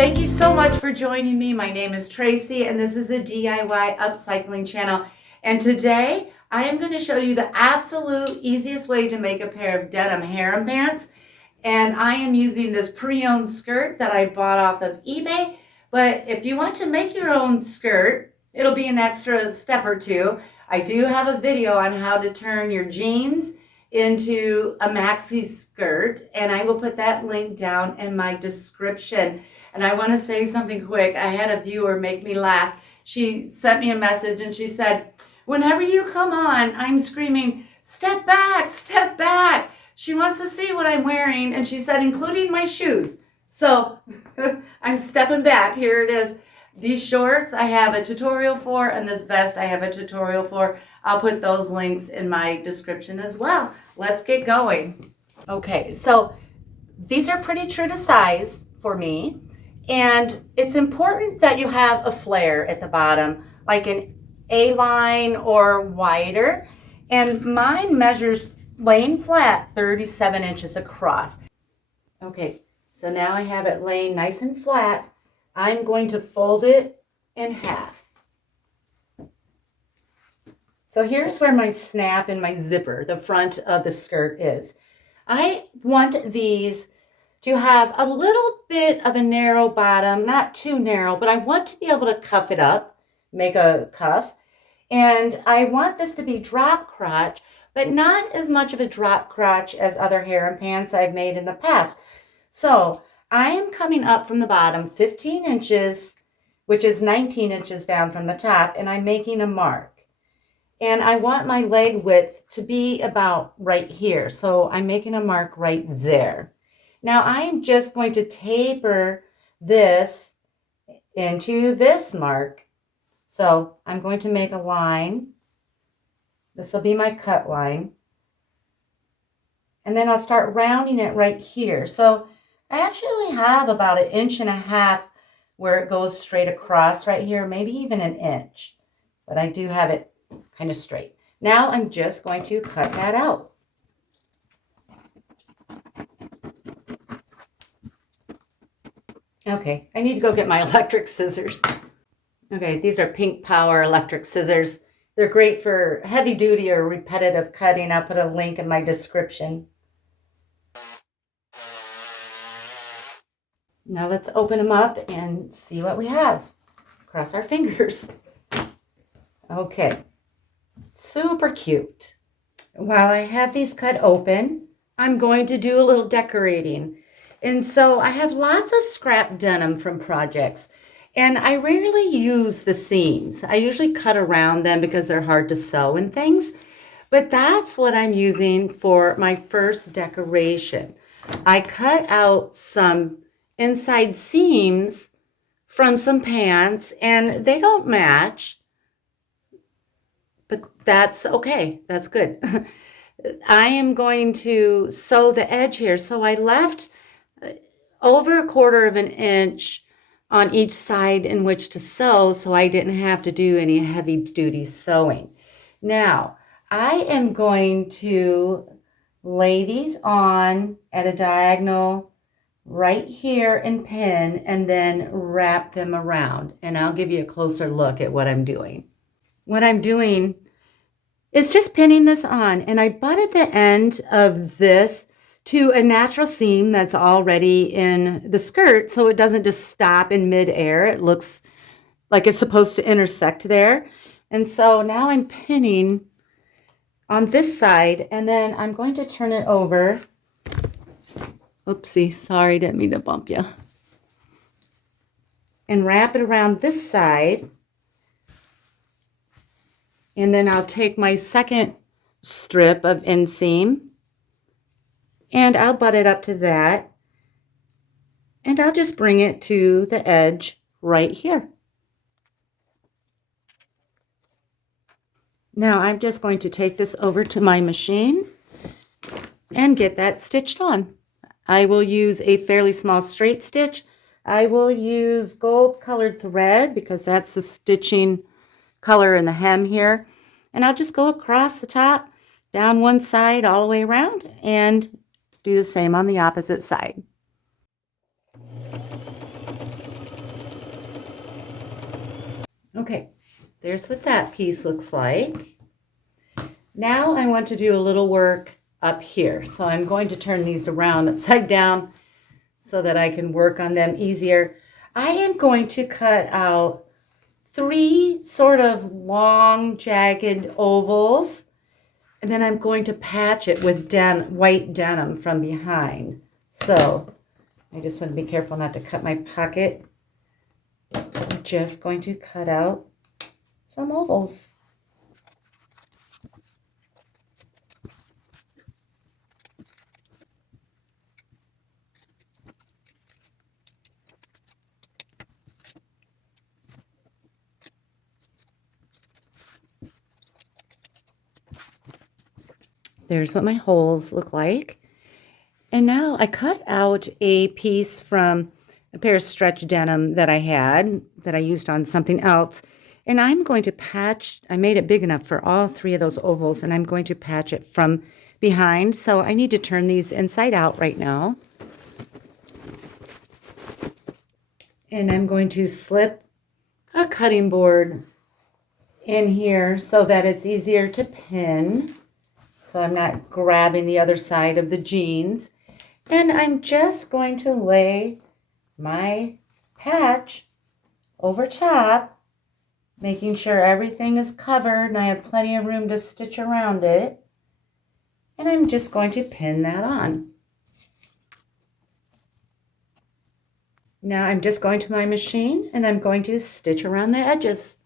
Thank you so much for joining me. My name is Tracy and this is a DIY upcycling channel. And today I am going to show you the absolute easiest way to make a pair of denim harem pants. And I am using this pre-owned skirt that I bought off of eBay. But if you want to make your own skirt, it'll be an extra step or two. I do have a video on how to turn your jeans into a maxi skirt, and I will put that link down in my description. And I want to say something quick. I had a viewer make me laugh. She sent me a message and she said, whenever you come on, I'm screaming, step back, step back. She wants to see what I'm wearing, and she said, including my shoes. So I'm stepping back. Here it is. These shorts I have a tutorial for, and this vest I have a tutorial for. I'll put those links in my description as well. Let's get going. Okay, so these are pretty true to size for me. And it's important that you have a flare at the bottom, like an A-line or wider. And mine measures laying flat 37 inches across. Okay, so now I have it laying nice and flat. I'm going to fold it in half. So here's where my snap and my zipper, the front of the skirt, is. I want these to have a little bit of a narrow bottom, not too narrow, but I want to be able to cuff it up, make a cuff. And I want this to be drop crotch, but not as much of a drop crotch as other harem pants I've made in the past. So I am coming up from the bottom 15 inches, which is 19 inches down from the top, and I'm making a mark. And I want my leg width to be about right here. So I'm making a mark right there. Now I'm just going to taper this into this mark. So I'm going to make a line. This will be my cut line. And then I'll start rounding it right here. So I actually have about 1.5 inches where it goes straight across right here, maybe even 1 inch. But I do have it kind of straight. Now I'm just going to cut that out. Okay, I need to go get my electric scissors. Okay, these are Pink Power electric scissors. They're great for heavy duty or repetitive cutting. I'll put a link in my description. Now let's open them up and see what we have. Cross our fingers. Okay, super cute. While I have these cut open, I'm going to do a little decorating. And so I have lots of scrap denim from projects, and I rarely use the seams. I usually cut around them because they're hard to sew and things, but that's what I'm using for my first decoration. I cut out some inside seams from some pants, and they don't match, but that's okay. That's good. I am going to sew the edge here. So I left over 1/4 inch on each side in which to sew, so I didn't have to do any heavy duty sewing. Now I am going to lay these on at a diagonal right here and pin, and then wrap them around, and I'll give you a closer look at what I'm doing. What I'm doing is just pinning this on, and I butted the end of this to a natural seam that's already in the skirt, so it doesn't just stop in midair. It looks like it's supposed to intersect there. And so now I'm pinning on this side, and then I'm going to turn it over. Oopsie, sorry, didn't mean to bump you. And wrap it around this side. And then I'll take my second strip of inseam, and I'll butt it up to that, and I'll just bring it to the edge right here. Now I'm just going to take this over to my machine and get that stitched on. I will use a fairly small straight stitch. I will use gold colored thread because that's the stitching color in the hem here. And I'll just go across the top, down one side all the way around, and do the same on the opposite side. Okay, there's what that piece looks like. Now I want to do a little work up here. So I'm going to turn these around upside down so that I can work on them easier. I am going to cut out 3 sort of long jagged ovals, and then I'm going to patch it with white denim from behind. So I just want to be careful not to cut my pocket. I'm just going to cut out some ovals. There's what my holes look like. And now I cut out a piece from a pair of stretch denim that I had that I used on something else. And I'm going to patch, I made it big enough for all 3 of those ovals, and I'm going to patch it from behind. So I need to turn these inside out right now. And I'm going to slip a cutting board in here so that it's easier to pin. So I'm not grabbing the other side of the jeans. And I'm just going to lay my patch over top, making sure everything is covered and I have plenty of room to stitch around it. And I'm just going to pin that on. Now I'm just going to my machine and I'm going to stitch around the edges.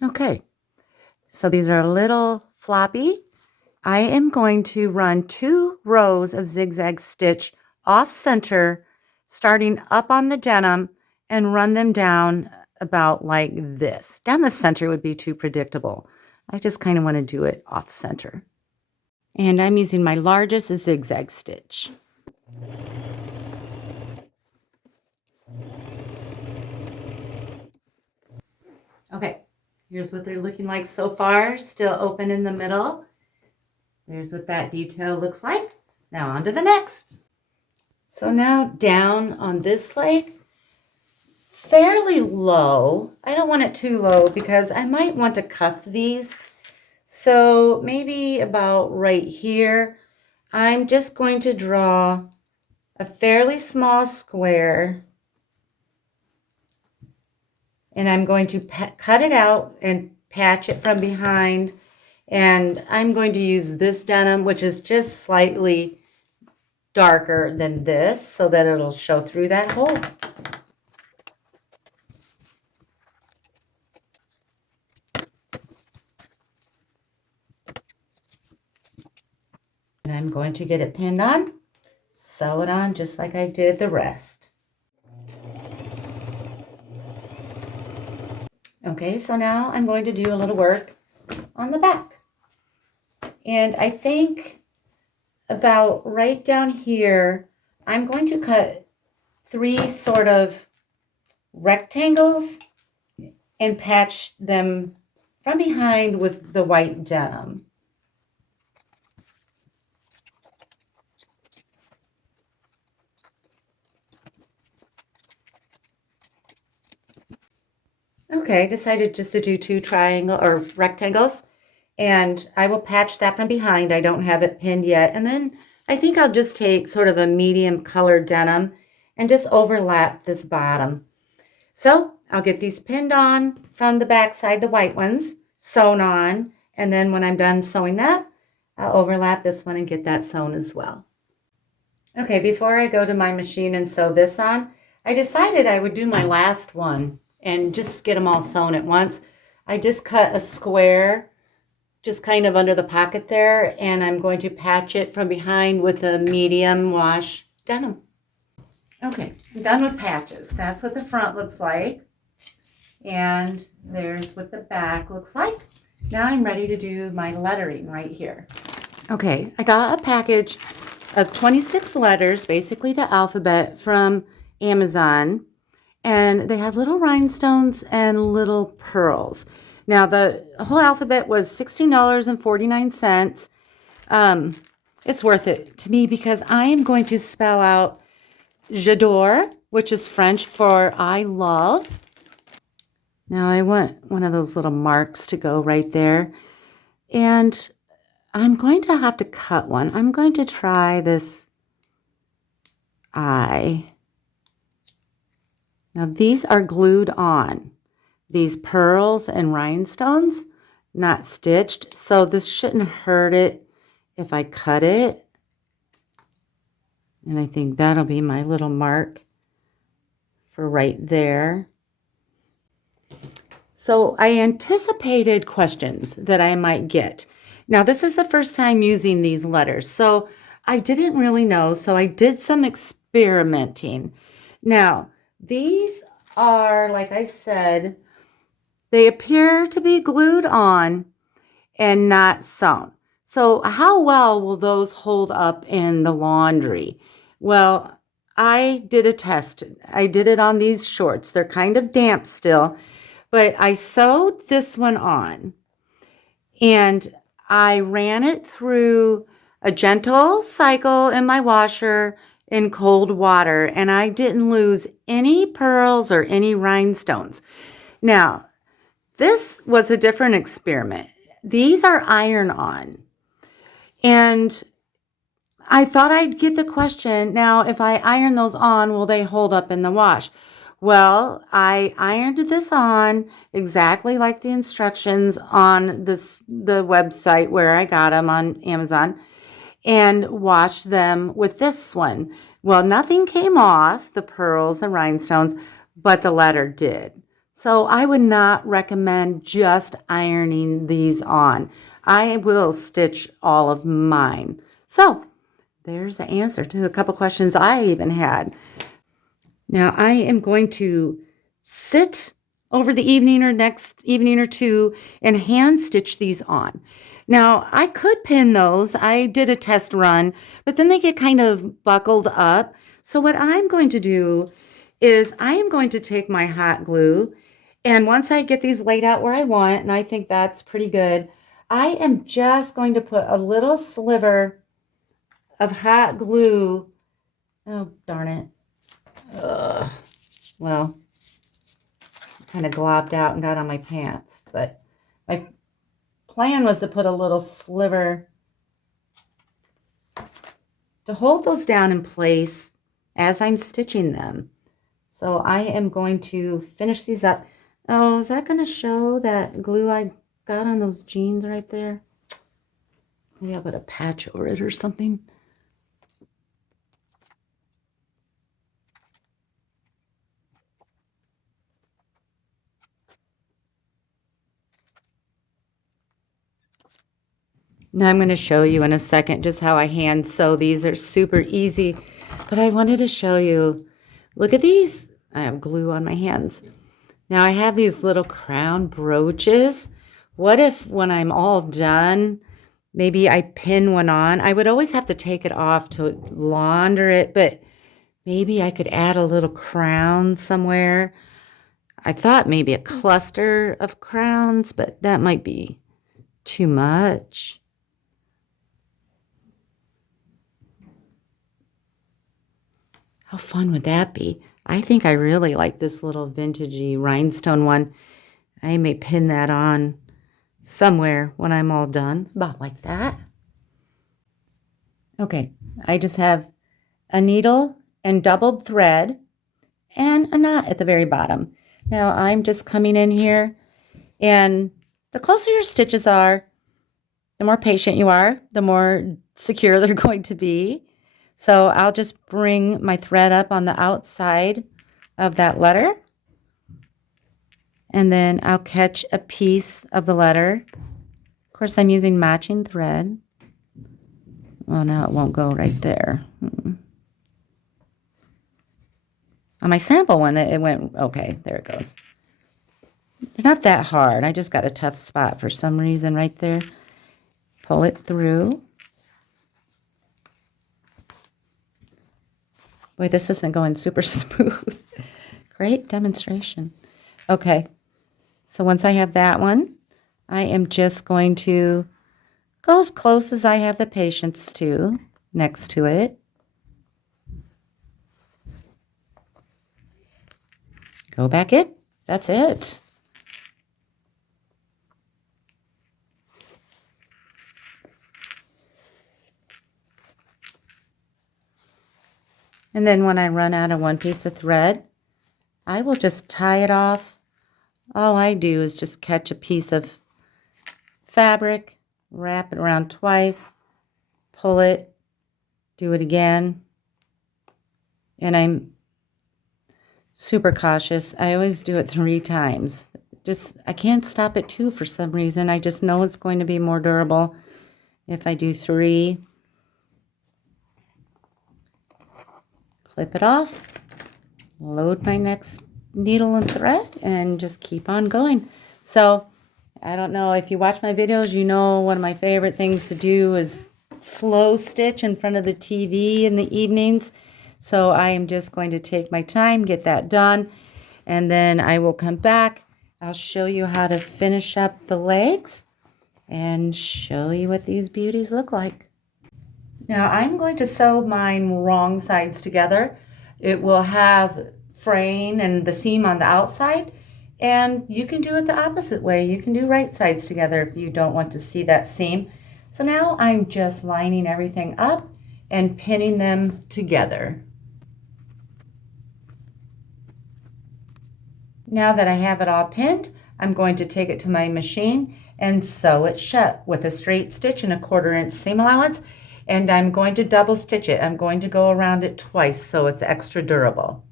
Okay, so these are a little floppy. I am going to run 2 rows of zigzag stitch off center, starting up on the denim, and run them down about like this. Down the center would be too predictable. I just kind of want to do it off center. And I'm using my largest zigzag stitch. Okay, here's what they're looking like so far. Still open in the middle. There's what that detail looks like. Now on to the next. So now down on this leg, fairly low. I don't want it too low because I might want to cuff these. So maybe about right here, I'm just going to draw a fairly small square, and I'm going to cut it out and patch it from behind. And I'm going to use this denim, which is just slightly darker than this, so that it'll show through that hole. And I'm going to get it pinned on, sew it on just like I did the rest. Okay, so now I'm going to do a little work on the back. And I think about right down here, I'm going to cut 3 sort of rectangles and patch them from behind with the white denim. Okay, decided just to do 2 triangle or rectangles, and I will patch that from behind. I don't have it pinned yet. And then I think I'll just take sort of a medium colored denim and just overlap this bottom. So I'll get these pinned on from the back side, the white ones, sewn on, and then when I'm done sewing that, I'll overlap this one and get that sewn as well. Okay, before I go to my machine and sew this on, I decided I would do my last one and just get them all sewn at once. I just cut a square just kind of under the pocket there, and I'm going to patch it from behind with a medium wash denim. Okay, I'm done with patches. That's what the front looks like, and there's what the back looks like. Now I'm ready to do my lettering right here. Okay, I got a package of 26 letters, basically the alphabet, from Amazon. And they have little rhinestones and little pearls. Now, the whole alphabet was $16.49. it's worth it to me because I am going to spell out j'adore, which is French for I love. Now I want one of those little marks to go right there. And I'm going to have to cut one. I'm going to try this I. Now these are glued on. These pearls and rhinestones, not stitched. So this shouldn't hurt it if I cut it. And I think that'll be my little mark for right there. So I anticipated questions that I might get. Now this is the first time using these letters, so I didn't really know, so I did some experimenting. Now these are, like I said, they appear to be glued on and not sewn. So how well will those hold up in the laundry? Well, I did a test. I did it on these shorts. They're kind of damp still, but I sewed this one on and I ran it through a gentle cycle in my washer in cold water, and I didn't lose any pearls or any rhinestones. Now, this was a different experiment. These are iron-on, and I thought I'd get the question, now if I iron those on, will they hold up in the wash? Well, I ironed this on exactly like the instructions on the website where I got them on Amazon, and washed them with this one. Well, nothing came off, the pearls and rhinestones, but the letter did. So I would not recommend just ironing these on. I will stitch all of mine. So there's the answer to a couple questions I even had. Now I am going to sit over the evening or next evening or two and hand stitch these on. Now I could pin those. I did a test run, but then they get kind of buckled up. So what I'm going to do is I am going to take my hot glue, and once I get these laid out where I want, and I think that's pretty good, I am just going to put a little sliver of hot glue. Oh, darn it. Well, kind of globbed out and got on my pants, but my plan was to put a little sliver to hold those down in place as I'm stitching them. So I am going to finish these up. Oh, is that going to show that glue I got on those jeans right there? Maybe I'll put a patch over it or something. Now I'm going to show you in a second just how I hand sew. These are super easy, but I wanted to show you. Look at these. I have glue on my hands. Now I have these little crown brooches. What if when I'm all done, maybe I pin one on? I would always have to take it off to launder it, but maybe I could add a little crown somewhere. I thought maybe a cluster of crowns, but that might be too much. How fun would that be? I think I really like this little vintagey rhinestone one. I may pin that on somewhere when I'm all done, about like that. Okay, I just have a needle and doubled thread and a knot at the very bottom. Now I'm just coming in here, and the closer your stitches are, the more patient you are, the more secure they're going to be. So I'll just bring my thread up on the outside of that letter, and then I'll catch a piece of the letter. Of course, I'm using matching thread. Well, now it won't go right there. On my sample one, it went, okay, there it goes. They're not that hard. I just got a tough spot for some reason right there. Pull it through. Boy, this isn't going super smooth. Great demonstration. Okay, so once I have that one, I am just going to Go as close as I have the patience to next to it. Go back in. That's it. And then when I run out of one piece of thread, I will just tie it off. All I do is just catch a piece of fabric, wrap it around twice, pull it, do it again. And I'm super cautious. I always do it 3 times. I can't stop at 2 for some reason. I just know it's going to be more durable if I do 3. Clip it off, load my next needle and thread, and just keep on going. So I don't know if you watch my videos, you know one of my favorite things to do is slow stitch in front of the TV in the evenings. So I am just going to take my time, get that done, and then I will come back. I'll show you how to finish up the legs and show you what these beauties look like. Now I'm going to sew mine wrong sides together. It will have fraying and the seam on the outside, and you can do it the opposite way. You can do right sides together if you don't want to see that seam. So now I'm just lining everything up and pinning them together. Now that I have it all pinned, I'm going to take it to my machine and sew it shut with a straight stitch and a 1/4 inch seam allowance. And I'm going to double stitch it. I'm going to go around it twice so it's extra durable.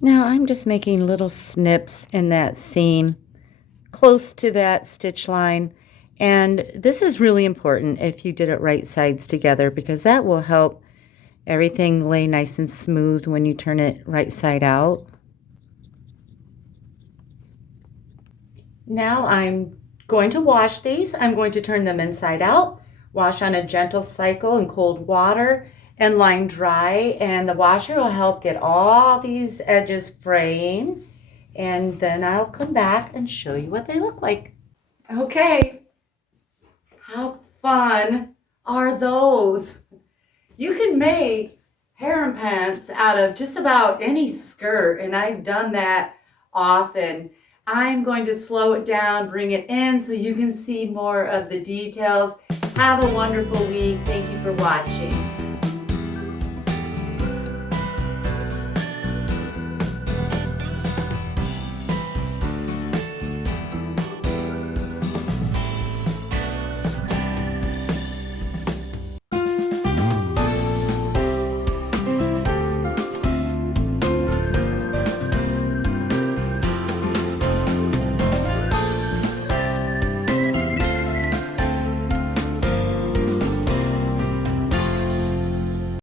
Now I'm just making little snips in that seam close to that stitch line. And this is really important if you did it right sides together, because that will help everything lay nice and smooth when you turn it right side out. Now I'm going to wash these. I'm going to turn them inside out, wash on a gentle cycle in cold water, and line dry. And the washer will help get all these edges fraying. And then I'll come back and show you what they look like. Okay, how fun are those? You can make harem pants out of just about any skirt, and I've done that often. I'm going to slow it down, bring it in so you can see more of the details. Have a wonderful week. Thank you for watching.